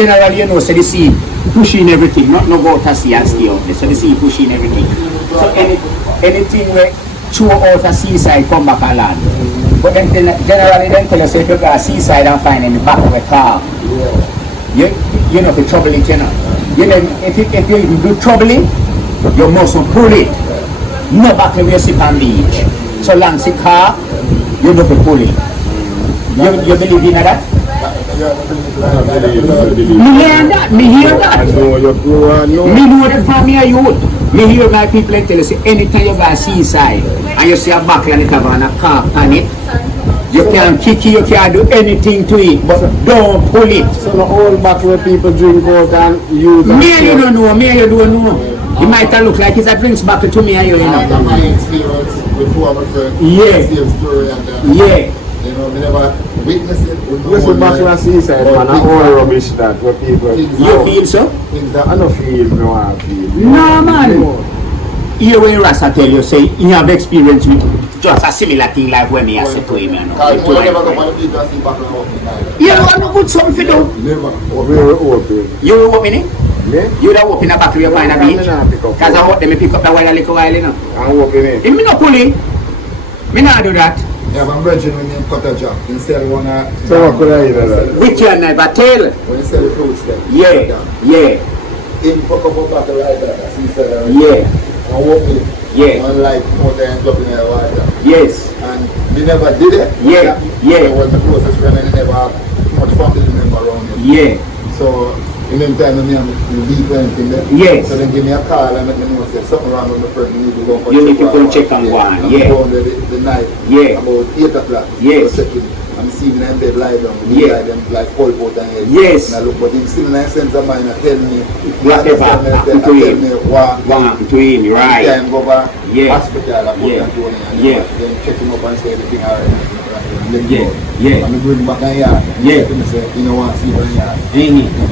generally, you know, so the sea pushing everything, not no go out to sea and stay out there. So the sea pushing everything. So anything where throw out a seaside come back on land. But then generally then tell us if you go to seaside and find in the back of a car, you know, if you trouble it, you know. You know, if you do troubling, you must pull it. No back when you sit on beach. So long as the car, you know to pull it. You believe in that? Me hear that. Me know that from your youth. Me hear my people tell you, say, anytime you go to seaside and you see a buckle and it have a car on it, you can kick it, you can do anything to it, but don't pull it. So the old buckle where people drink out and use it. Me you don't know, me you don't know. It might look like it's a drinks buckle to me and you know. After my experience with two of my friends, same story and you know, we never witnessed it. Where's the buckle and seaside, man? And all rubbish that where people... You feel so? I don't feel, no I feel. No man. Here when Rasta tell you, say, you have experience with just a similar thing like when me I say to him, you know. You never go on the beach and see buckle open. You want to put something for do? Never. We're open. You will open it? Yeah. You don't open a buckle you find a beach? Because I want them to pick up the while a little while, you know. I'm open it. If me not pull it, me not do that. Yeah, but I'm bridging when you cut a job. You sell one so what could I eat that? Which you never tell. when you sell the fruits then. Yeah. If fuck up a bottle like that, as you said, Yeah. and walk it. Yeah. Unlike more than dropping in the water. Yes. And we never did it. Yeah. It was the closest friend and never had much family member around him. Yeah. So in them time when I'm vehicle and anything there. Yes. So then give me a call and let me know if something wrong with my friend. You need to go and You need to go and check on one. Yeah. Go on the night. Yeah. About 8 o'clock. Yes. Go check it. I'm seeing them bed lie down. Yeah. Lie them like pole pot and head. Yes. And I look, but in still 9 cents of mine, I tell me Whatever happened to him. what happened to him, right? Then go back hospital and put Yeah. them to him and Yeah. then check him up and say everything alright. Yeah. Yeah. And I bring him back in yard. Yeah. And I say, you know what, sleep in yard.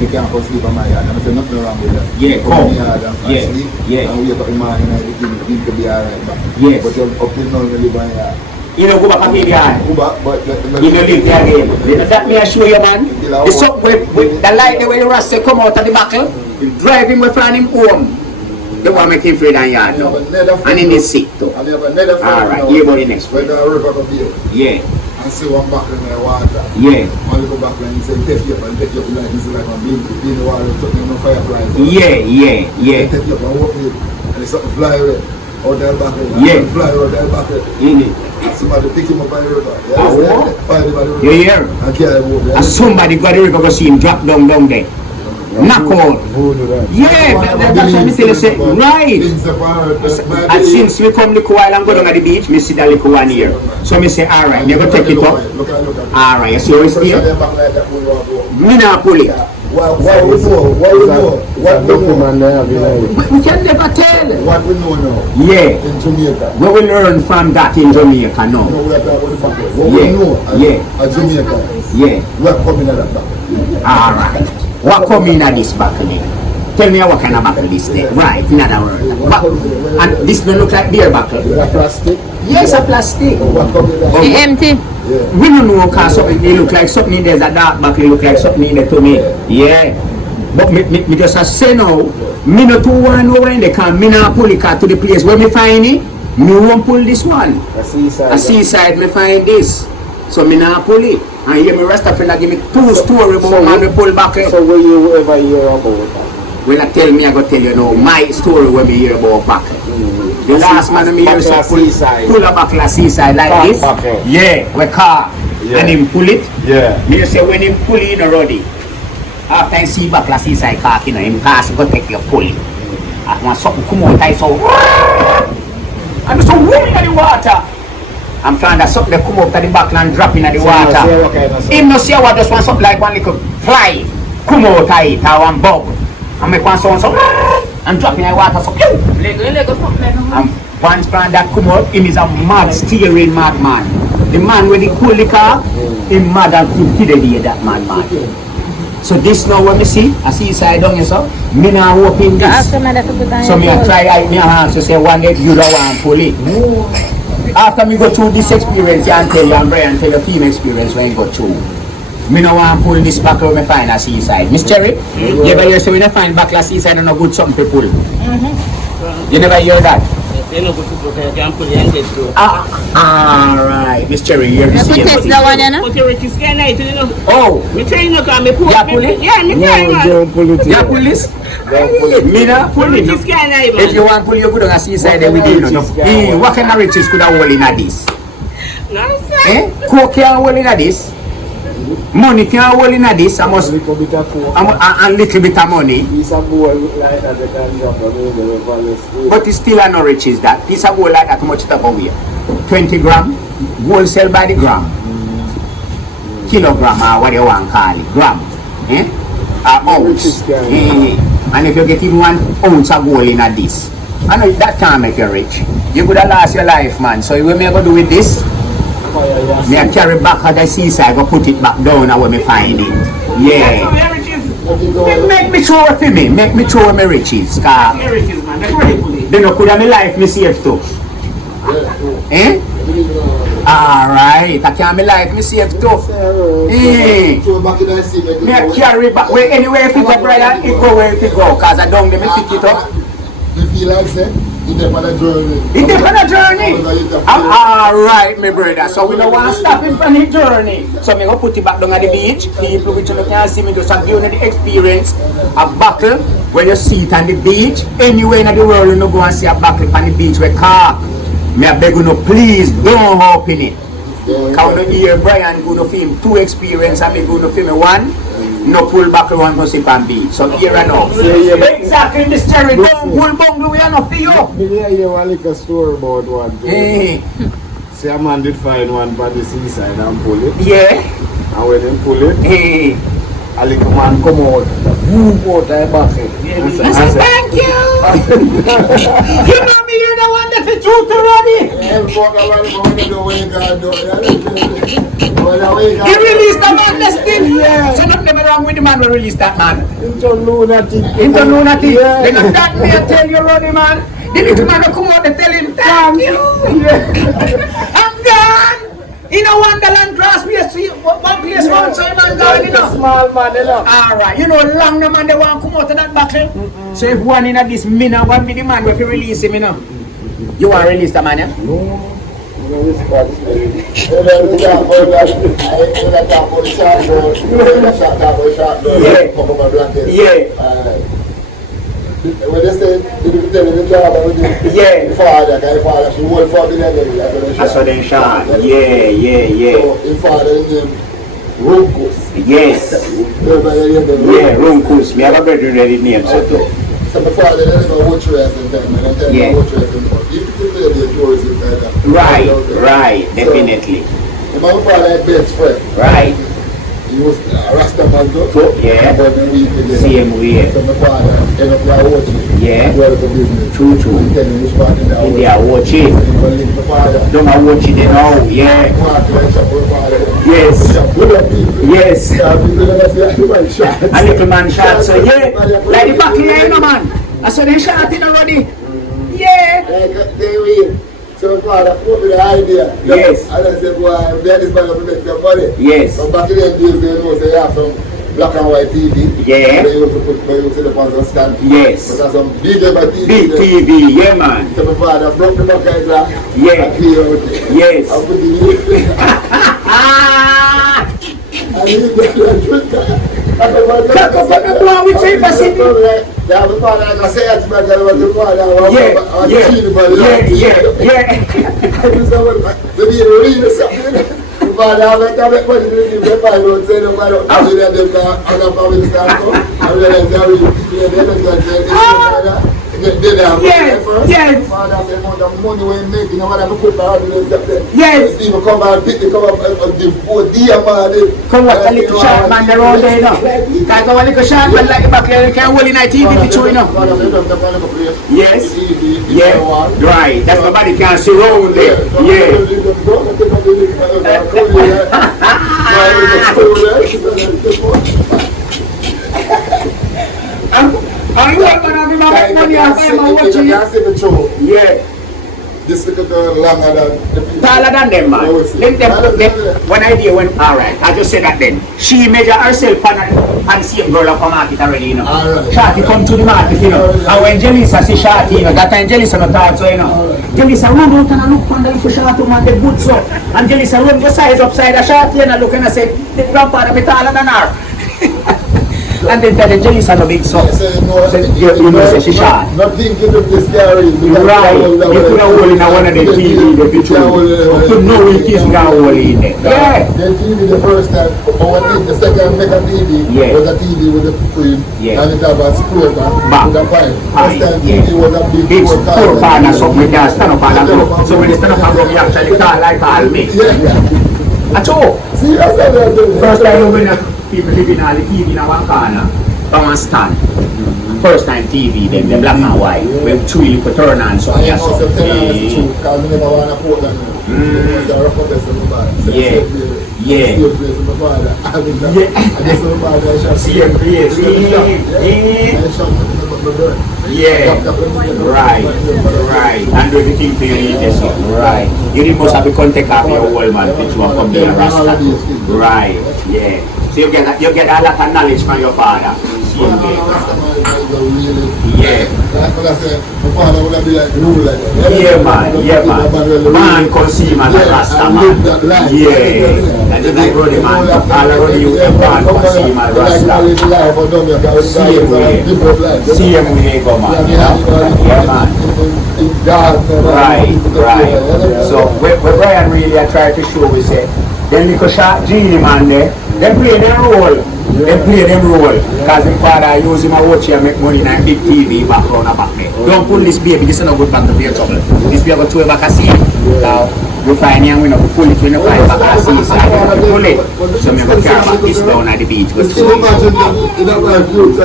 You can't come sleep in my yard. And I say, nothing wrong with that. Yeah, come come. in yard and Yeah. sleep. Yeah. And wake up in the morning and everything seems to be alright. Yes. But you're up till now, you live in yard. You know, go back and feel yard. Go back, but You don't live there again. You know that me assure you, man. The suck with the light the way the Rasta come out of the buckle, you drive him with from him home. The one make him afraid and yard now. And in the sick too. And you have another friend. Alright, here about the next Where one. the river go be. Yeah. And see one back in the water. Yeah. One little back and say, take you up and take you up like this, like a bean in the water, something no fireflies. Yeah. Take you up and walk it, and it's something fly away. Out there back it. Yeah. Fly out there back it. And somebody pick him up by the river. Oh. Find him by the river. You hear? And carry him over. And somebody got the river go see him drop down there. Knock out. Yeah, that's what me tell you say. Right. And since we come little while and go down at the beach, me see that little one here. So me say, alright, me go take it up. Alright, you see how it's there? Me not pull it. What we know? We can never tell. What we know now. Yeah. In Jamaica. We will learn from that in Jamaica now. No, we are talking about the bucket. What we know at Jamaica. Yeah. We are coming at that bucket. Alright. What come in at this buckle then? Tell me what kind of buckle this thing. Right, in other words. And this don't look like beer buckle. Is that plastic? Yes, a plastic. What come in at It's empty. We don't know because something they look like something there's a dark buckle look like something in there to me. Yeah. But me just a say now, me not too want to know when they come. Me not pull it to the place where me find it. Me won't pull this one. A seaside me find this. So me not pull it. And hear me Rastafari give me two stories about man me pull back. So will you ever hear about that? When I tell me, I go tell you now my story when me hear about back. The last man me hear so pull a buckle of seaside like this. Yeah, we car. And him pull it. Yeah. Me say when him pull it already. After I see buckle of seaside car, you know, him pass go take your pull it. And when something come out, I so and so rolling in the water. I'm trying that something that come out of the back and drop in the water. Him no see what just want something like one little fly come out of it or one bug. And make one sound so and drop in the water so and once from that come out, him is a mad steering madman. The man when he pull the car, him mad and could kill the that madman. So this now when me see, I see side down here so, me now hoping this. So me I try out my hands to say one day you don't want to pull it. After me go through this experience, I tell you, and Brian tell you team experience when you go through. Me no want pull this back when me find a seaside. Miss Cherry, you ever hear say we no find back a seaside and no good something to pull? You never hear that? You know, you can pull your head through. Alright, Miss Cherry, you're the You same. could test that one, you know? But you're rich, you know. Oh, Me trying to come, me pull. Yeah, pull it? Yeah, me trying, man. Don't pull it. you pull this? Me no pull it. Rich, man. If you want pull your good on a seaside, then we do no. What kind of riches could have hold in this? No, sir. Coke can hold in this? Money can hold in this? I must Little bit of coke. a little bit of money. Piece of gold like that they can drop the value. But it's still no riches that. Piece of gold like that, how much it up away? 20 gram? Gold sell by the gram. Kilogram or what you want to call it. Gram. Ounce. And if you get in 1 ounce of gold in this, I know that can't make you rich. You could have lost your life, man. So what me going to do with this? Me I carry back at the seaside, go put it back down and when me find it. Yeah. Make me show it for me. Make me show me riches. Cause Riches, man. That's where you pull it. then you could have my life me save too. Eh? Alright, I can my life me save too. Eh? So back in the sea, Me I carry back where anywhere if it go brother, it go where it go. Cause I don't let me pick it up. You feel like say, you take on a journey. It is on a journey. Alright, my brother. So we don't want to stop him from his journey. So me go put it back down at the beach. People which you can see me just give you the experience of buckle when you see it on the beach. Anywhere in the world you no go and see a buckle on the beach with car. Me I beg you no, please don't open it. Cause when you hear Brian go to film 2 experience and me go to film 1. No pull back one to sip and beach. So here and now. Exactly, Mr. Cherry. Don't pull bungle, we are not for you. Me hear one little story about one. Eh, Say a man did find one by the seaside and pull it. yeah. And when he pull it, Eh. a little man come out, whoop out the bucket. I said, thank you. You know me, you're the one that's the truth already. He released the man that's thing. Yeah. So nothing wrong with the man who released that man. Into lunatic. Into lunatic. Yeah. They not that me, I tell you, Ronnie, man. The little man will come out and tell him, thank you. I'm done. In a Wonderland class, we see one place one so man gone, you know. Small man, you know. Alright, you know, long the man they want to come out of that battle. So if one in this minute, one be the man where you release him, you know. You want to release the man, yeah? Yeah. When they say, you tell me the job about the father, she won't for the I saw them shot. Yeah. So, the father is named Runkus. Yes. Yeah, Runkus. Me have a very ready name, so too. So the father is a watch race in time, and I tell you watch race in time. You can play the tourism better. Right, definitely. So, my father is best friend. Right. He was a Rastaman too. Yeah. About the week again. Same way. So my father ended up there watching. Yeah. Well, the business. True. He tell me which part in there. They are watching. He will link my father. Don't I watch it now? Yeah. Yes. Yes. A little man shot, so yeah. Like the back here, you know, man. I saw them shot in already. Yeah. So father, what with the idea? Yes. And I said, boy, that is going to make some money. Yes. So back in the days, they know say you have some black and white TV. Yeah. They used to put my used to the on stand. Yes. But there's some big TV. Big TV, yeah, man. So my father broke the back of glass. Yeah. And clear out it. Yes. And put it in. And he did that trick. Cock up on the boy with paper city. Yeah, my father, I can say that to my girl, but the father, I want Yes. Money when making, whatever put out yes. People come out, pick the come up the 4D man. Come what a little short man they're all there, you know. Can't go a little short man like the back there, you can't hold in a TV to chew, you know. Yes. Yeah. Right. That's nobody can see round there. Yeah. I want to have money and I'm watching it. Yeah. This is longer than the people. Taller than them, man. When I did, alright, I just said that then. She measure herself and same girl up on market already, you know. Shorty come to the market, you know. And when Jelisa see Shorty, you know, that time Jelisa not talk, so you know. Jelisa run out and I look on the little Shorty man, the good so. And Jelisa run the size upside the Shorty and I look and I say, the grandfather be taller than her. And then tell the Jelisa no big so. You know, say she short. Nothing to do with this scary. Right, you could have hole in one of the TV, the picture. You could know we kids got hole in there. Yeah. The TV the first time, but the second mega TV was a TV with a screen, and it had a screw back with a pipe. First time TV was a big four corner, something we can stand up and go. So when you stand up and go, you actually call like all me. At all. See, that's how they're doing. First time when people living on the TV in one corner, on one stand. First time TV, then the black and white, when two you could turn on, so yes. Yeah. Right. And do everything for you, yes, right. You must have to contact of your old man, which you come to your Rasta. Right, yeah. So you get a lot of knowledge from your father. Yeah, man. Man can see man like Rasta man. Yeah. And then I brought him man. All around you, man can see man Rasta. Same way go man. Yeah, man. Right. So what Brian really I try to show we say, then little short genie man there, they play their role. Because the father use him a watch and make money in a big TV background and back there. Don't pull this baby, this is not good back to your trouble. This we have got to back a seat. Now you find him we not pull it, we not find back a seat, so I have to pull it. So we have to carry back this down at the beach. So imagine in that life group,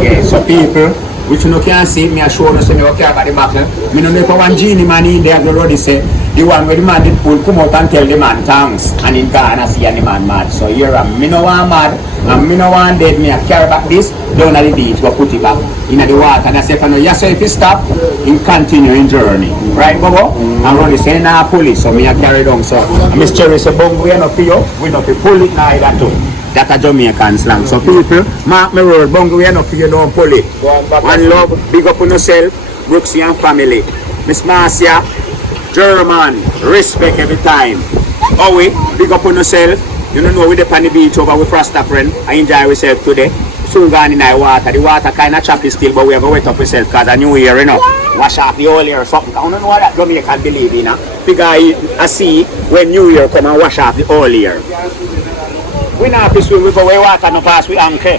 Yeah, so people which you can see, me show you so me okay at the back. Me no know for one genie man in there already say the one where the man did pull come out and tell the man thanks and in Ghana see and the man mad. So here me no want mad and me no want dead, me I carry back this down at the beach, go put it back in the water and I say yes, so if you stop, you continue in journey. Right, Bobo? And Ronnie say nah police, so me I carry down. So Miss Cherry say bungle we not for you, we not for pull it neither too. That's a Jamaican slang. So people, mark my word, bungle we not for you don't pull it. One love, big up on yourself, Brooksy and family. Miss Marcia, German, respect every time. Owie, big up on yourself. You don't know we the on the beach over with Rasta friend. I enjoy ourselves today. Soon gone in the water. The water kind of choppy still, but we have to wet up ourselves because the new year, you know. Wash off the whole year or something. I don't know what that Jamaican believe in, you know. Figure I see when New Year come and wash off the whole year. We not have to swim, we go where water no pass, we anchor.